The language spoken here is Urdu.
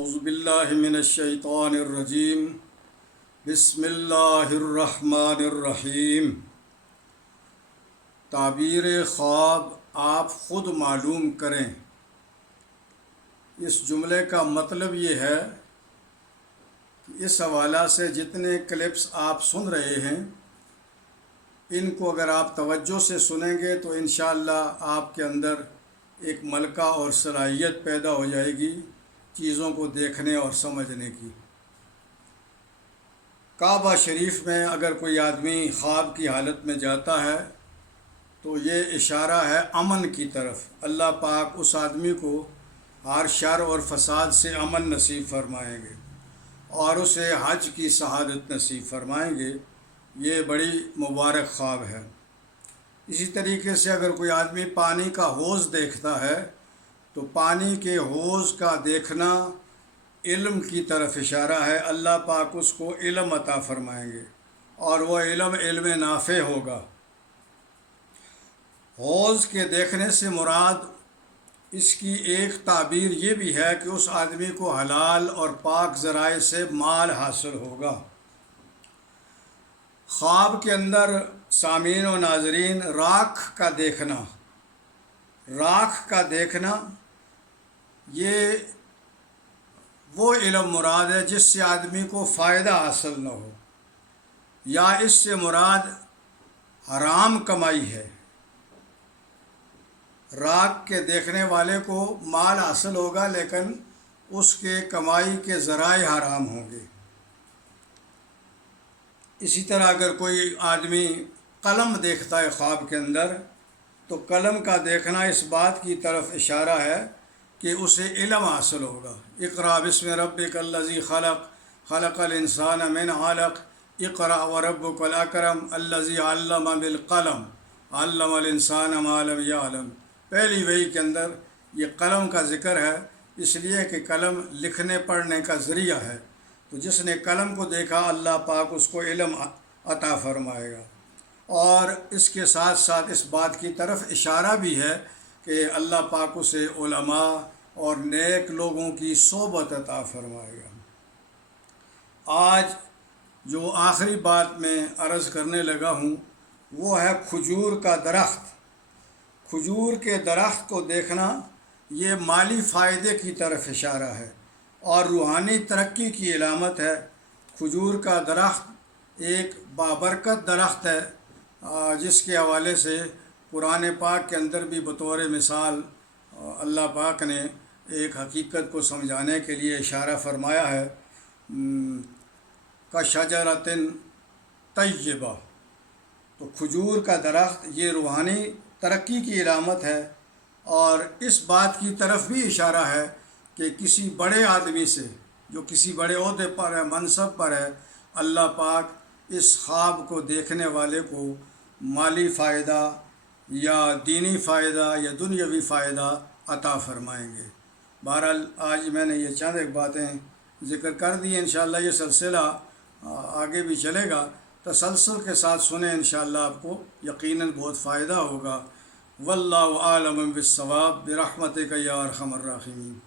اعوذ باللہ من الشیطان الرجیم بسم اللہ الرحمن الرحیم۔ تعبیر خواب آپ خود معلوم کریں۔ اس جملے کا مطلب یہ ہے کہ اس حوالہ سے جتنے کلپس آپ سن رہے ہیں ان کو اگر آپ توجہ سے سنیں گے تو انشاءاللہ آپ کے اندر ایک ملکہ اور صلاحیت پیدا ہو جائے گی چیزوں کو دیکھنے اور سمجھنے کی۔ کعبہ شریف میں اگر کوئی آدمی خواب کی حالت میں جاتا ہے تو یہ اشارہ ہے امن کی طرف۔ اللہ پاک اس آدمی کو ہر شر اور فساد سے امن نصیب فرمائیں گے اور اسے حج کی سعادت نصیب فرمائیں گے۔ یہ بڑی مبارک خواب ہے۔ اسی طریقے سے اگر کوئی آدمی پانی کا حوض دیکھتا ہے تو پانی کے حوض کا دیکھنا علم کی طرف اشارہ ہے۔ اللہ پاک اس کو علم عطا فرمائیں گے اور وہ علم نافع ہوگا۔ حوض کے دیکھنے سے مراد اس کی ایک تعبیر یہ بھی ہے کہ اس آدمی کو حلال اور پاک ذرائع سے مال حاصل ہوگا۔ خواب کے اندر سامعین و ناظرین راکھ کا دیکھنا یہ وہ علم مراد ہے جس سے آدمی کو فائدہ حاصل نہ ہو، یا اس سے مراد حرام کمائی ہے۔ راکھ کے دیکھنے والے کو مال حاصل ہوگا لیکن اس کے کمائی کے ذرائع حرام ہوں گے۔ اسی طرح اگر کوئی آدمی قلم دیکھتا ہے خواب کے اندر تو قلم کا دیکھنا اس بات کی طرف اشارہ ہے کہ اسے علم حاصل ہوگا۔ اقرأ بسم ربک الذی خلق خلق الانسان من علق اقرأ وربک الاکرم الذی علم بالقلم علم الانسان ما لم یعلم۔ پہلی وحی کے اندر یہ قلم کا ذکر ہے اس لیے کہ قلم لکھنے پڑھنے کا ذریعہ ہے، تو جس نے قلم کو دیکھا اللہ پاک اس کو علم عطا فرمائے گا۔ اور اس کے ساتھ ساتھ اس بات کی طرف اشارہ بھی ہے کہ اللہ پاک اسے علماء اور نیک لوگوں کی صحبت عطا فرمائے گا۔ آج جو آخری بات میں عرض کرنے لگا ہوں وہ ہے کھجور کا درخت۔ کھجور کے درخت کو دیکھنا یہ مالی فائدے کی طرف اشارہ ہے اور روحانی ترقی کی علامت ہے۔ کھجور کا درخت ایک بابرکت درخت ہے جس کے حوالے سے قرآن پاک کے اندر بھی بطور مثال اللہ پاک نے ایک حقیقت کو سمجھانے کے لیے اشارہ فرمایا ہے کشجرۃ طیبہ۔ تو کھجور کا درخت یہ روحانی ترقی کی علامت ہے اور اس بات کی طرف بھی اشارہ ہے کہ کسی بڑے آدمی سے جو کسی بڑے عہدے پر ہے، منصب پر ہے، اللہ پاک اس خواب کو دیکھنے والے کو مالی فائدہ یا دینی فائدہ یا دنیاوی فائدہ عطا فرمائیں گے۔ بہرحال آج میں نے یہ چند ایک باتیں ذکر کر دی۔ انشاءاللہ یہ سلسلہ آگے بھی چلے گا، تسلسل کے ساتھ سنیں، انشاءاللہ آپ کو یقیناً بہت فائدہ ہوگا۔ واللہ اعلم بالصواب برحمتک یا ارحم الراحمین۔